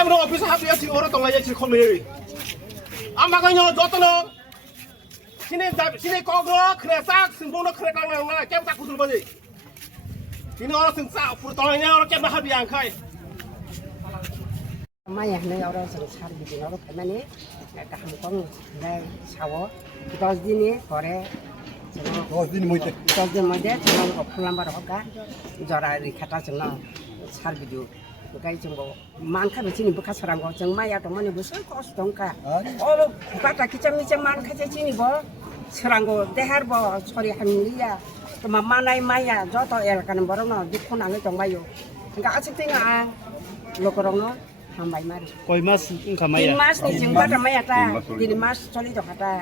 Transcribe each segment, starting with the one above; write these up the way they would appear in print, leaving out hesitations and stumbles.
কেমন অফিস হাবিয়াছি ওরা তলাই যাচ্ছি খমে আমাকে যত্ন সিনে কগ্র খেসাক সিম্বনো খেলে টাংনা কেমন তাকু দুলবাজি সিনে ওরা সিংসা পুরো তলাইনা ওরা কেমন হাবিয়া আংখাই माइ हानायाव जों सार बिदिनाव थांनानै गाहामखौ सावो 10 दिननि हरे 10 दिन मध्य 10 दिन मध्य जों फुलामबार हका जरा रिखाटा जों सार बिदिउ गाय जों मानखा बिथिनि बुखा सरांगो जों माइया दं माने बुसो खस्थ दंका अल बाटा किचम निचम मानखा जेनि बो सरांगो देहारबो सरि हामलिया मा मानाय माइया जत एलकान बरनो दिखनाङै दंबायो गासिथिं आं लोकरनो hambai mari koi mas kamai ya mas ni jeng pada maya ta dini mas soli to kata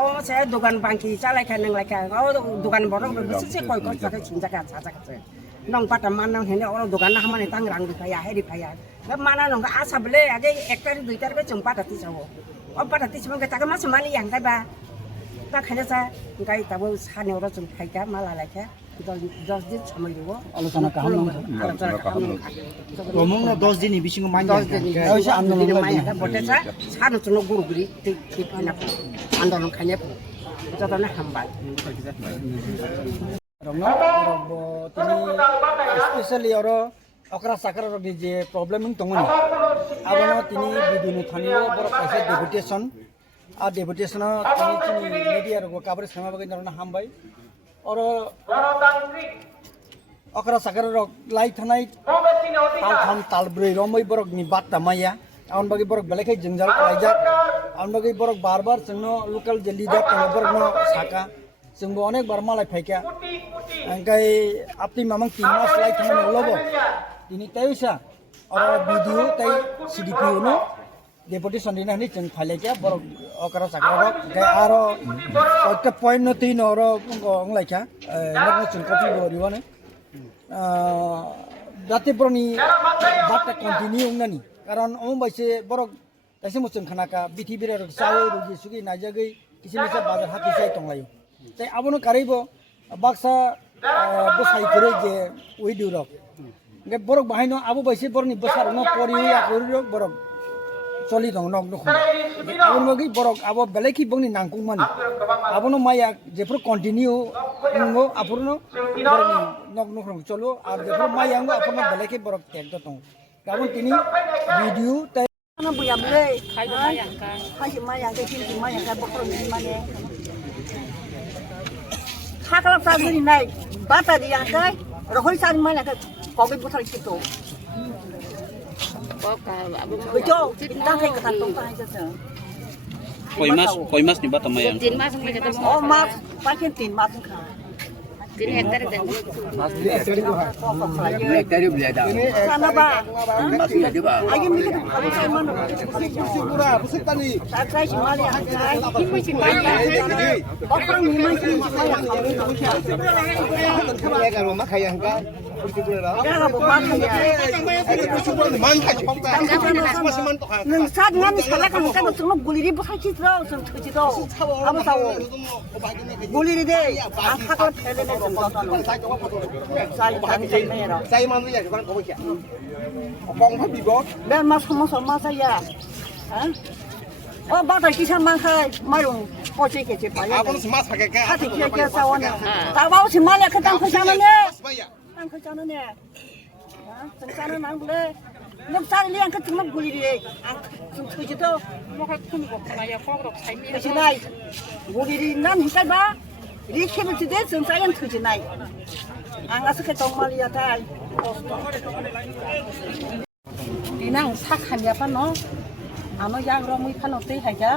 oh saya dukan bangki calai kan nang laka oh dukan borong bersih sih koi koi pakai cinta kan saja kata nong pada mana hene orang dukan nah mana tangrang di kaya hedi kaya mana nong asa beli ada ektar dua ektar ke jumpa tadi sawo oh pada tadi cuma kita ke mas mani yang kaya tak hanya saya kaya tahu sana orang jumpa kaya malah laka 10 दिन समय हो आलोचना काम रोमंग 10 दिन बिसिङ mine 10 दिन ऐसे आन्दोलन mine बटेछ सानो चुनो गुरुगुरी ठीक हैन आन्दोलन खाने जतने हामबाय रोमंग तिनी स्पेशली और अकरा साकर जे प्रॉब्लम दंगनि आबनो तिनी बिदिनो थानियो बर कैसे डेपुटेशन आ डेपुटेशन तिनी मीडिया रो काबरे समा बगे नरना हामबाय और अकरा सागर लाई थानाय ताल तालब्रै रमै बरक नि बात माया आउन बगे बरक बेलेखै जंजाल लाइजा आउन बगे बरक बार जोंनो लोकल जे लिडार तनो बरक न साका जोंबो अनेक बार मालाय फायका अंगाय आपनि मामं 3 मास लाई थानाय लबो दिनि तायसा और भिडियो ताय सीडीपी नो डेपुटेशन दिना नि जों फालेका बरक अकरा सागर गे आरो कयटा पॉइंट न तीन और अंगलायका नगन जों कपि बरिवाने जाते बरनि बात कन्टिन्यू ननि कारण ओम बाइसे बरक दाइसे मुचन खानाका बिथि बिरे साव रुगि सुगि नाजागै किसिमिसा बाजार हाति जाय तंलायो ताय आबनो कारिबो बाक्सा बसाय करे जे उइदुरक गे बरक बाहायनो आबो बाइसे बरनि बसार न परिया करिरो बरक चली दं नग नख आबनो गै बरक आबो बेलेखि बंनि नांकुं मानि आबनो माया जेफोर कन्टिन्यू नंगो आफोरनो बरनि नग नख चलो आर जेफोर मायांगो आफोरनो बेलेखि बरक टेक दं गाबोन तिनि भिडियो ताय ना बुया बले खाइ माया के किन माया का बखर माने खाकला सागरि नाय बाता दिया काय रखै सारि माया का कगे बुथार छितो betul kita kayak kantong aja tuh koi mas ni bata mayang 3 mas sampai ketemu oh mas pakai 3 mas kan 3 hektar dan hektar beli ada sana ba mas beli ba lagi mikir kalau saya mana pura pusat tani saya simali aja ini simali bakal memang simali ya kalau mak yang kan ya bukan neng saat ngan salah kan kita cuma guliri bukan citra citra apa tahu guliri deh angkat kalau pele saya mana ya cuman kau ya bong apa bibo dan mas sama saya oh bata kisah mangkai marung pocik kecil payah apa semas pakai kayak hati kira sawana tahu simali ketang kesananya ang kesananya kesananya nang boleh lúc sau đi ăn cái trứng lóc gùi đi ăn trứng thử chứ đâu nó phải không có cái này phong độc thái cái này gùi đi năm cái ba đi khi mà chỉ đến trứng sai ăn thử chứ này ăn ăn cái tông mà liệt tay đi năng sắc hành nhà phát nó ăn nó giang rồi mới phát nó tê hay chứ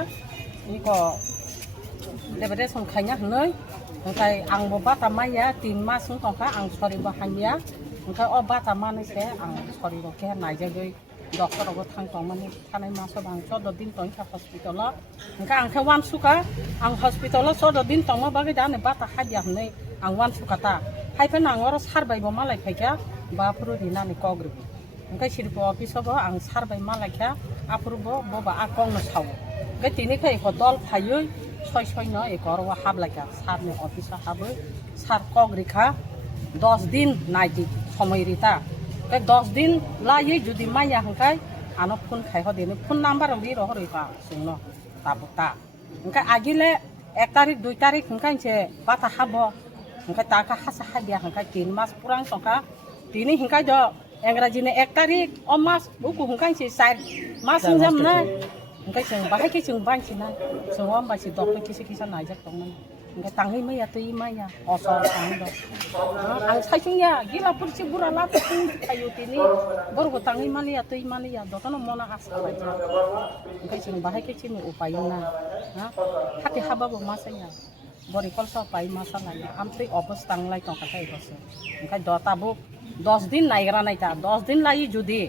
นี่ก็เดี๋ยวไปได้ส่งไข่ยักษ์เลยแต่อังบ่บ้าทำไมยะตีนมาส่งของข้าอังสอริบ่หันยะมันก็อ้อบ้าทำมาในแค่อังสอริบ่แค่ไหนจะเลยดอกก็เราก็ทางตรงมันท่านในมาสบางชอบดดินตรงที่ฮอสพิทอลละมันก็อังแค่วันสุกะอังฮอสพิทอลละชอบดดินตรงมาบางทีเนี่ยบ้าทหัดอย่างในอังวันสุกตาให้เป็นอังว่าเราสารใบบ่มาเลยแค่บ้าพรุดินาในกอกริบมันก็ชิริบอพิศบ่อังสารใบมาเลยแค่อาพรุบ่บ้าอากองน่ะเช่าก็ทีนี้ก็อีกดอลพายุช่วยๆเนาะอีกอว่าฮับเลยแค่สารในออฟฟิศฮับสารกอกริค่ะ10 दिन night समय रिता 10 दिन ला ये जुदी माया हंकाय ano phun khai ho deni phun number ri ro hori pa sungno ta buta engka agile 1 tarik 2 tarik engka je bata habo engka ta ka hasa habia engka 3 mas purang songka dini engka jo engraji ne 1 tarik o mas buku engka je sai mas jam na engka jeng bahai ke jeng ban sina semua masih dokter kisi-kisa najak tong engka tangi maya tu imaya osor tangi do ang sajunya gila pun si burala tu ayu tini baru ko tangi mali atau imali ya dotono mona asal aja engka jeng bahai ke cimi upayuna ha hati haba bo masanya bori kolsa pai masala ya amte obos tanglai tong kata ibose engka dota bu 10 দিন নাইগরা নাইতা 10 দিন লাই যদি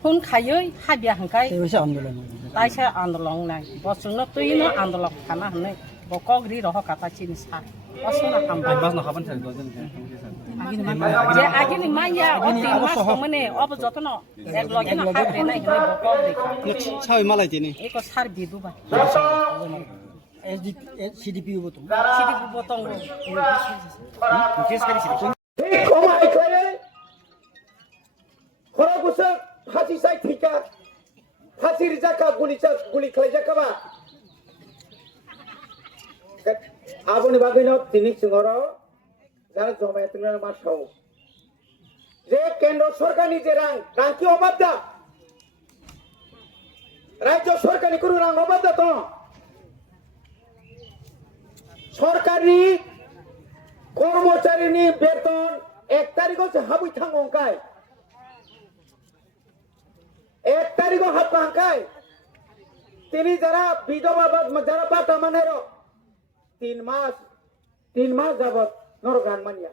phone খাইই হাবিয়া হাঙ্কাই এই হচ্ছে আন্দোলন তাইছে আন্দোলন নাই বসুনো তুইনো আন্দোলন খানা হনে বকগরি রহ কাটা চিনি সা অসনা হামবা বাস না খাবান সারি দজন যে আগিনি মাইয়া অতি মাস মানে অব যতন এক লগিন হাবরে নাই হনে বকগরি ছাই মালাই তিনি एको সার বিদুবা এসডি সিডিপি বতো সিদি বতং কেস করেছি এই ক্ষমাই করে খরা বসে ফাঁসি চাই ঠিকা ফাঁসির জাকা গুলি খাই জাকাবা আবনি বাগিন তিনি সিংহর যারা জমায়েত তুলার মাসাও যে কেন্দ্র সরকার নিজে রাং কি অবাধ দা রাজ্য সরকারি কোনো রাং অবাধ দা তো সরকারি কর্মচারীনি বেতন 1 তারিখ হচ্ছে হাবুই থাঙ্গঙ্কায় 1 তারিখ হাত পাঙ্কায় তিনি যারা বিধবা যারা বাটা মানের 3 মাস যাবত নরগান মানিয়া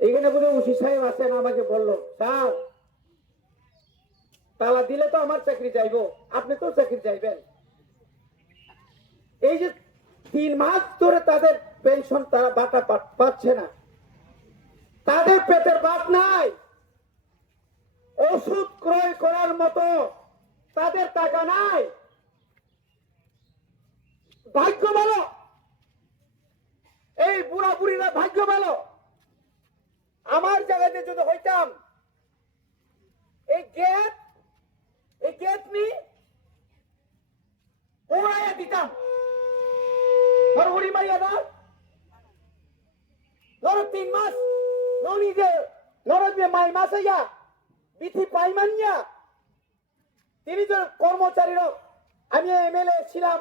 এইখানে বলে উসি সাহেব আছেন আমাকে বললো স্যার তালা দিলে তো আমার চাকরি যাইবো আপনি তো চাকরি যাইবেন এই যে 3 মাস ধরে তাদের পেনশন তারা বাটা পাচ্ছে না তাদের পেটের ভাত নাই ওষুধ ক্রয় করার মতো তাদের টাকা নাই ভাগ্য ভালো এই বুড়া বুড়িরা ভাগ্য ভালো আমার জায়গাতে যদি হইতাম এই গেট নি উড়াইয়া দিতাম উড়ি মারিয়া দাও ধরো 3 মাস নরদে মাই মাসাইয়া বিথি পাইমানিয়া তিনি যে কর্মচারীরা আমি এমএলএ ছিলাম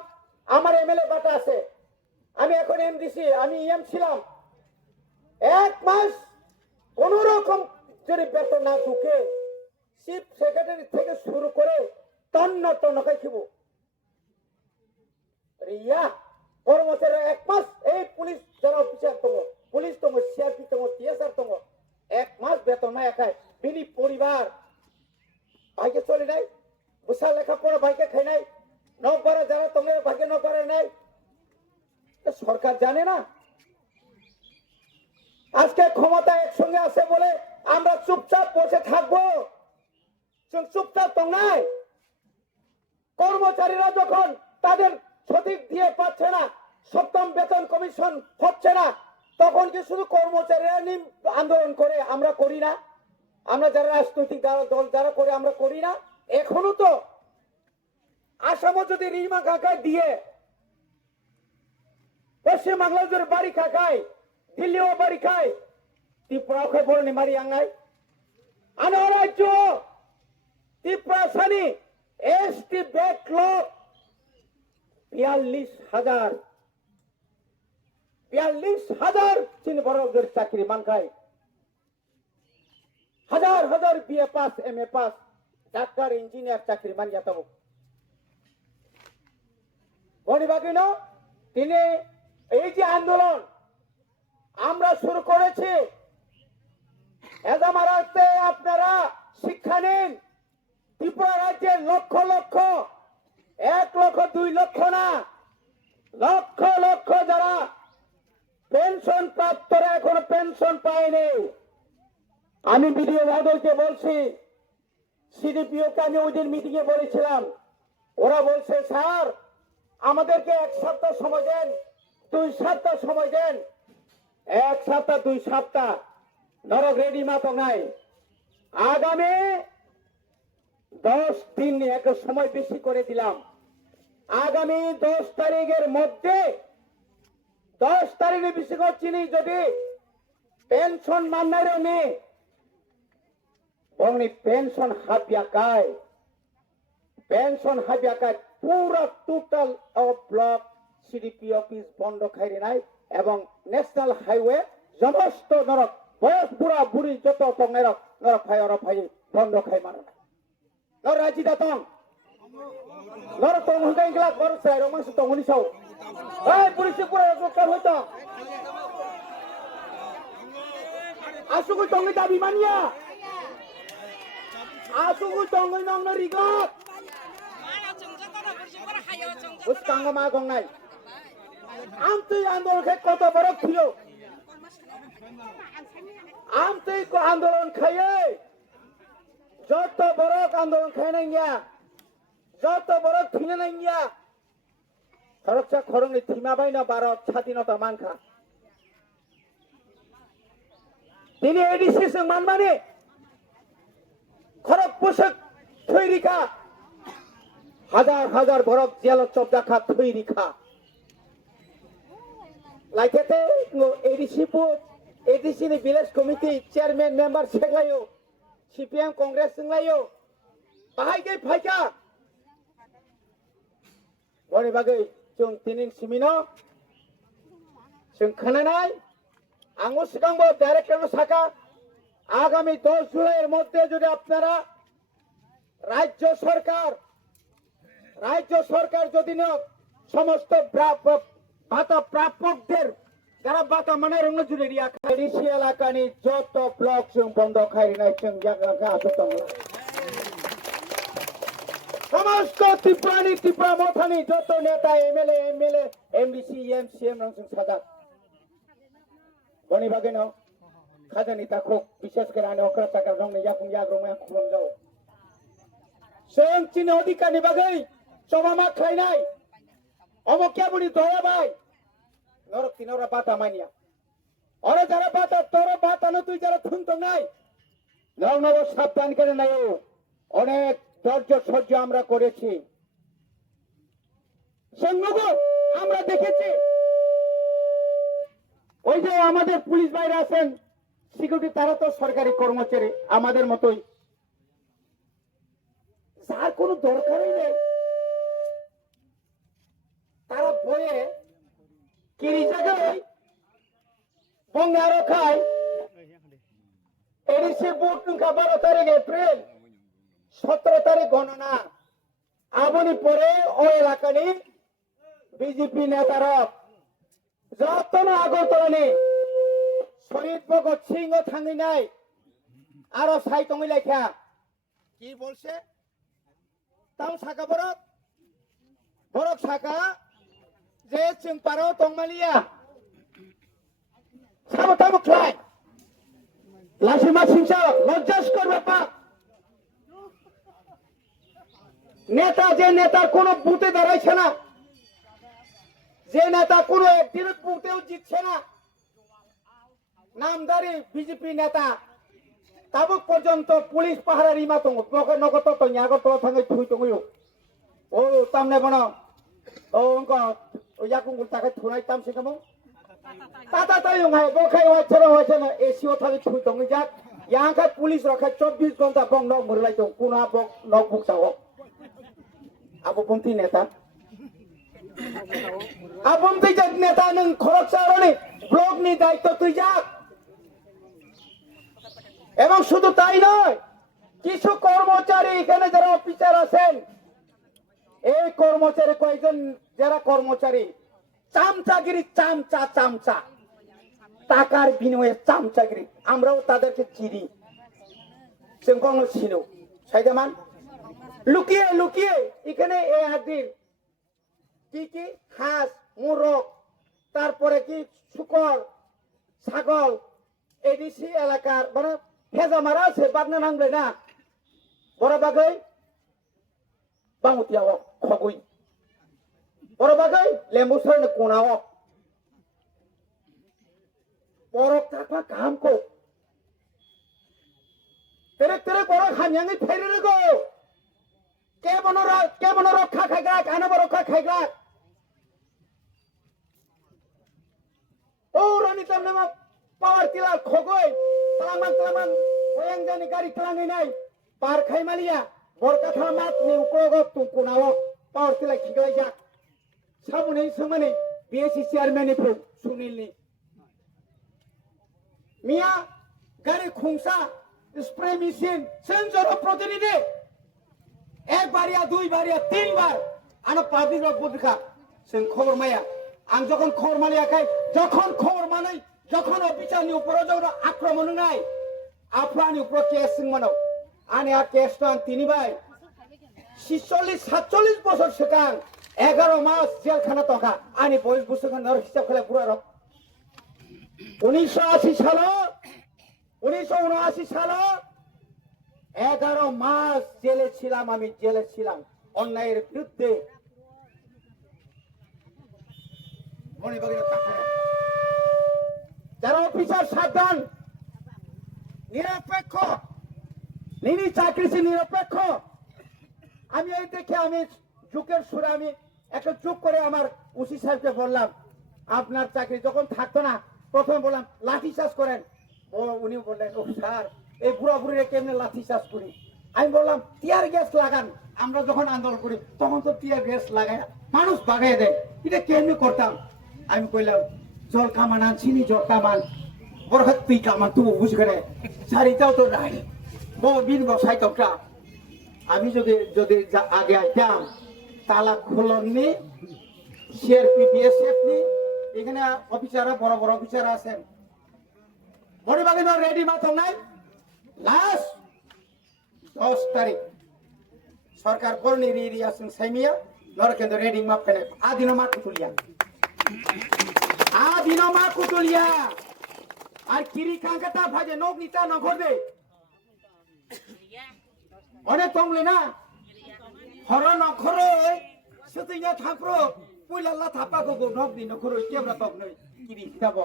আমার এমএলএ বাটা আছে আমি এখন এমডিসি আমি ইএম ছিলাম 1 মাস কোন রকম যদি বেতন না ঢুকে চিফ সেক্রেটারি থেকে শুরু করে তন্ন খাইব রিয়া কর্মচারীরা 1 মাস এই পুলিশ যারা অফিসার পুলিশ সিআরপি টিএসআর 1 মাস বেতন না একাই বিনি পরিবার ভাইকে চলে নাই বুসা লেখাপড়া ভাইকে খাই নাই নপারা যারা তোমার ভাগ্যে নপারে নাই সরকার জানে না আজকে ক্ষমতা একসঙ্গে আছে বলে আমরা চুপচাপ বসে থাকবো চুপচাপ তো নাই কর্মচারীরা যখন তাদের সঠিক দিয়ে পাচ্ছে না সপ্তম বেতন কমিশন হচ্ছে না তখন কি শুধু কর্মচারীরা আন্দোলন করে আমরা করি না আমরা যারা রাজনৈতিক দল যারা করে আমরা করি না এখনো তো আসামও যদি রিমা কাকায় দিয়ে পশ্চিমবাংলা যদি বাড়ি খায় দিল্লিও বাড়ি খায় ত্রিপুরা খায় বড় মারি আঙ্গাই আনো রাজ্য ত্রিপুরা সানি এসটি ব্যাকলগ 42,000 চিন বড়দের চাকরি মানখায় হাজার BA pass MA pass doctor engineer চাকরি মানিয়া তব বনিবাগিন তিনি এই যে আন্দোলন আমরা শুরু করেছি এজামারাতে আপনারা শিক্ষা নিন ত্রিপুরা রাজ্যের লক্ষ 1 লক্ষ 2 লক্ষ না লক্ষ যারা পেনশন প্রাপ্তরা এখনো পেনশন পায়নি আমি বিডিও মহোদয়কে বলছি সিডিপিওকে আমি ওই দিন মিটিং এ বলেছিলাম ওরা বলছে স্যার আমাদেরকে 1 সপ্তাহ সময় দেন 2 সপ্তাহ সময় দেন 1 সপ্তাহ 2 সপ্তাহ নরক রেডি মাতো নাই আগামী 10 দিন একটা সময় বেশি করে দিলাম। আগামী 10 তারিখের মধ্যে 10 তারিখে বেশি করছি যদি পেনশন মান্নারে নে অমনি পেনশন হাবিয়াকায় পুরা টোটাল ব্লক সিডিপি অফিস বন্ধ খাইরে নাই এবং ন্যাশনাল হাইওয়ে সমস্ত নরক বয়স বুড়া বুড়ি যত তং নরক নরক ভাই বন্ধ খাই মানুষ নর রাজি দাতং নর তং হুদাই গলা কর সাই রমাংস তং হুনি সাও এই পুলিশ পুরা কার হইতো আসুগু তংনি দাবি মানিয়া আসুগু তংনি নং রিগত উস্কাঙ্গ মা গংনাই আমতই আন্দোলন কত বড় ছিল আমতই আন্দোলন খাইয়ে যত বড় আন্দোলন খাই নাই যত বড় থিনে নাই খরচা খরংনি থিমা বাইনা ভারত স্বাধীনতা মানখা তিনি এডিসি মানমানে খরক পোশাক থৈরিখা হাজার হাজার বরফ জেল চপদাখা থৈরিখা লাইকেতে এডিসি नि ভিলেজ কমিটি চেয়ারম্যান মেম্বার সেগলাयो সিপিএম কংগ্রেস संलायो बाहायगै फायका बनि बागै जों तिनिन सिमिनो जों खोनानाय आंबो सिगांबो डाइरेक्टर साका आगामी 10 जुलाइয়ের মধ্যে যদি আপনারা রাজ্য সরকার যদি না সমস্ত ভাতা প্রাপকদের যারা ভাতা মানে রঙ জুড়ে এডিসি এলাকানি যত ব্লক जों বন্ধ খাই নাই जों জায়গা আসতং সমস্ত ত্রিপুরা মথানি যত নেতা এমএলএ এমডিসি এমসিএম রং সাজা বনি বাগে ন খাজানি তাকো বিশেষ করে আনে অকরা টাকা রং ইয়াকুং ইয়াগ্রমা খুলম যাও जों চিনি অধিকারনি বাগে সমামা খাইনাই অমকিয়া বুনি দয়া ভাই নরক তিনরা বাতা মানিয়া ওরা যারা বাতা তোর বাতা না তুই যারা থুনতো নাই নব সাবধান করে নাই অনেক ধৈর্য সহ্য আমরা করেছি সঙ্গগো আমরা দেখেছি ওই যে আমাদের পুলিশ ভাইরা আছেন সিকিউরিটি তারা তো সরকারি কর্মচারী আমাদের মতোই যার কোনো দরকারই নেই তারা বয়ে কিরি জায়গায় বঙ্গারো খায় এডিসি বুট 12 তারিখ এপ্রিল 17 তারিখ গণনা আবনি পরে ওই এলাকানি বিজেপি নেতারা যতন আগরতলানি শহীদ ভগৎ সিংহ থাঙ্গি নাই আরো সাইতঙ্গি লেখা কি বলছে তাও সাকা বরক সাকা যে जों পারো তংমালিয়া সাবতাবো খাই লাসিমা সিংসা লজ্জাস করবে পা নেতা যে নেতা কোনো বুথে দাঁড়াইছে না যে নেতা কোনো একদিন বুথেও জিতছে না নামদারি বিজেপি নেতা তাবুক পর্যন্ত পুলিশ পাহারা রিমা দङ নগত তো আগরতলা থাঙ্গै থুই দङयो ও তামনে বনো ও অঙ্ক ও ইয়াকুঙ্গুল তাকে থুনাই তামসে কামো তাতা তাই হাই বখাই হয়েছে না এসিও থাঙ্গै থুই দङ যাক ইয়াঙ্কা পুলিশ রাখা 24 ঘন্টা বং নক মরলাই দङ কোনা বক নক বুক সাও আবপন্থী নেতা আবপন্থী নেতা নং খরকসারনি ব্লকনি দায়িত্ব তুই যাক এবং শুধু তাই নয় কিছু কর্মচারী এখানে যারা অফিসার আছেন এই কর্মচারী কয়েকজন যারা কর্মচারী চামচাগিরি চামচা টাকার বিনিময়ে চামচাগিরি আমরাও তাদেরকে চিনি जों কখনো ছিল সাইদামান লুকিয়ে এখানে এই হাদির কি হাঁস মোরগ তারপরে কি শুকর ছাগল এডিসি এলাকার মানে ফেজা মারা আছে বাগনা নাংলে না বড় বাগৈ বামুতিয়াও খগুই বড় বাগৈ লেম্বুসর কোনাও বরফ থাকা KAMCO tere boro hamyangi phairere go কেমন রক্ষা খাইগ্রাক আনব রক্ষা খাইগ্রাক ও রানী তামনামা পাওয়ার তিলা খগই তালামান বয়াং জানি গাড়ি ক্লাঙ্গি নাই পার খাইমালিয়া বরকাথা মাত নি উকরগ তুকুনাও পাওয়ার তিলা খিগলাই যাক সাবুনে সমানে বিএসসি চেয়ারম্যান এ সুনীলনি মিয়া গাড়ি খুংসা স্প্রে মেশিন সেন্সর প্রতিনিধি এক বারিয়া দুই বারিয়া তিনবার আনো পাবলিক রক বুদখা जों খবর মায়া আং যখন খবর মালিয়াখাই যখন খবর মানাই যখন অফিসারনি উপরে যখন আক্রমণ নাই আফরানি উপর কেস মানো আনে আর কেস তো তিনি ভাই 46-47 বছর সেখান 11 মাস জেলখানা তকা আনি বয়স বছর খান হিসাব খেলে পুরা রক 1980 সাল 11 মাস জেলে ছিলাম আমি জেলে ছিলাম অন্যায়ের বিরুদ্ধে যারা অফিসার সাবধান নিরপেক্ষ নিনি চাকরি নিরপেক্ষ আমি এই দেখে আমি যুগের সুরে আমি একটা চুপ করে আমার ওসি সাহেবকে বললাম আপনার চাকরি যখন থাকতো না প্রথমে বললাম লাঠি চাষ করেন উনি বললেন ও স্যার এই বুড়া বুড়িরা কেমনে লাঠি চাষ করি আমি বললাম টিয়ার গ্যাস লাগান আমরা যখন আন্দোলন করি তখন তো টিয়ার গ্যাস লাগায় মানুষ বাগাই দেয় এটা কেমনি করতাম আমি কইলাম জল কামান আনছিনি জল কামান বড় তুই কামান তুই বুঝ করে সারিটাও তো নাই বিন বসাই তোটা আমি যদি আগে আইতাম তালা খোলননি সিআরপি বিএসএফ নি এখানে অফিসাররা বড় বড় অফিসার আছেন বড় বাগে রেডি মাথা নাই লাস্ট 10 তারিখ সরকার বর্ণি রিয়াসন সাইমিয়া নরকেন্দ্র রেডি মাপ ফেলে আদিনো মা কুতুলিয়া আর কিরি কাঙ্কাটা ভাজে নক নিতা নগর দে অনেক কমলে না হর নখরে সুতিয়া থাপ্রো পুইলাল্লা থাপা গো নক দি নখরে কেবরা তক নই কিরি যাব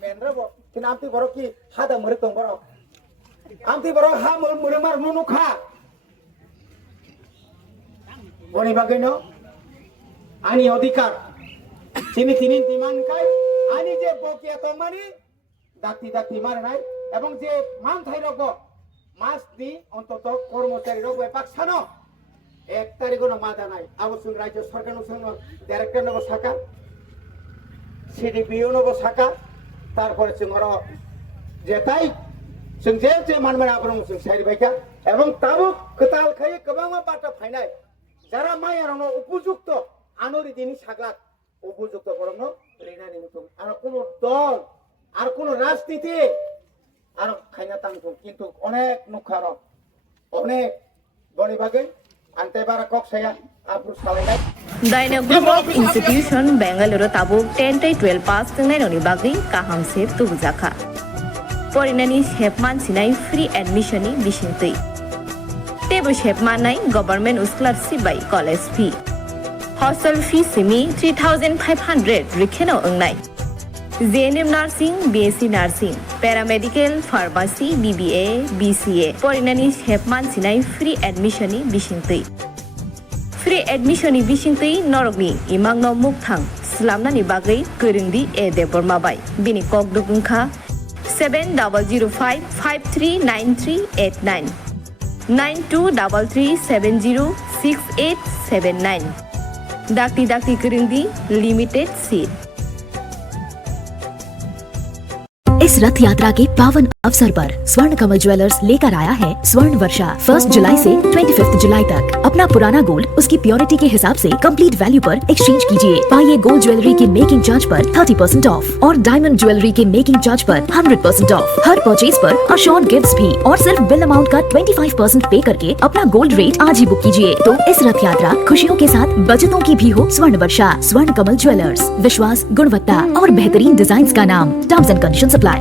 মেনরব কিনা আমতি বড় কি হাদা মরে তং বড় আমতি বড় হা মরে মার নুনুখা বনি বাগেনো আনি অধিকার তিনি ডিমান্ড খাই আনি যে বকিয়া তো মানি ডাক্তি মারে নাই এবং যে মান থাই রগ মাস দি অন্তত কর্মচারী রগ পাকছানো 1 তারিখও মাদা নাই আবশ্যক রাজ্য সরকার ডাইরেক্টর নব শাখা সিডিপিও নব শাখা তারপরে जोंर যেটাই जों যে মানমানে আবরং जों সাইড বাইকা এবং তাবো কতাল খাই গোबां বাটা ফাইনাই যারা মায়ারনো উপযুক্ত আনরি দিনি সাগলা উপযুক্ত বরং রেনানি মতো আর কোন দল আর কোন রাজনীতি আর খাইনা তাংতো কিন্তু অনেক নুখার অনেক বনিবাগে আনতেবারা কক্সায়া Abru সালাইনাই Daina Group of Institution Bangalore Tabuk 10-12 pass tengai noni bagi kaham sep tubujaka. Porinani shepman sinai free admission ni bisintui. Tebu shepman nai government scholarship by college fee. Hostel fee simi 3,500 rikheno ongnai. JNM Nursing, BSc Nursing, Paramedical, Pharmacy, BBA, BCA. Porinani shepman sinai free admission ni bisintui. Free admission ni bisintui norogni imangno mukthang slamnani bagai goringdi e debormabai bini kokdugungkha 7005539389 9233706879 dakti goringdi limited seat. इस रथ यात्रा के पावन अवसर पर स्वर्ण कमल jewellers लेकर आया है स्वर्ण वर्षा 1 जुलाई से 25 जुलाई तक। अपना पुराना गोल्ड उसकी प्योरिटी के हिसाब से कंप्लीट वैल्यू पर एक्सचेंज कीजिए। पाइए गोल्ड ज्वेलरी के मेकिंग चार्ज पर 30% ऑफ और डायमंड ज्वेलरी के मेकिंग चार्ज पर 100% ऑफ। हर परचेज पर अश्योर्ड गिफ्ट्स भी और सिर्फ बिल अमाउंट का 25% पे करके अपना गोल्ड रेट आज ही बुक कीजिए। तो इस रथ यात्रा खुशियों के साथ बचतों की भी हो स्वर्ण वर्षा। स्वर्ण कमल ज्वेलर्स, विश्वास, गुणवत्ता और बेहतरीन डिजाइन का नाम। Terms and conditions apply.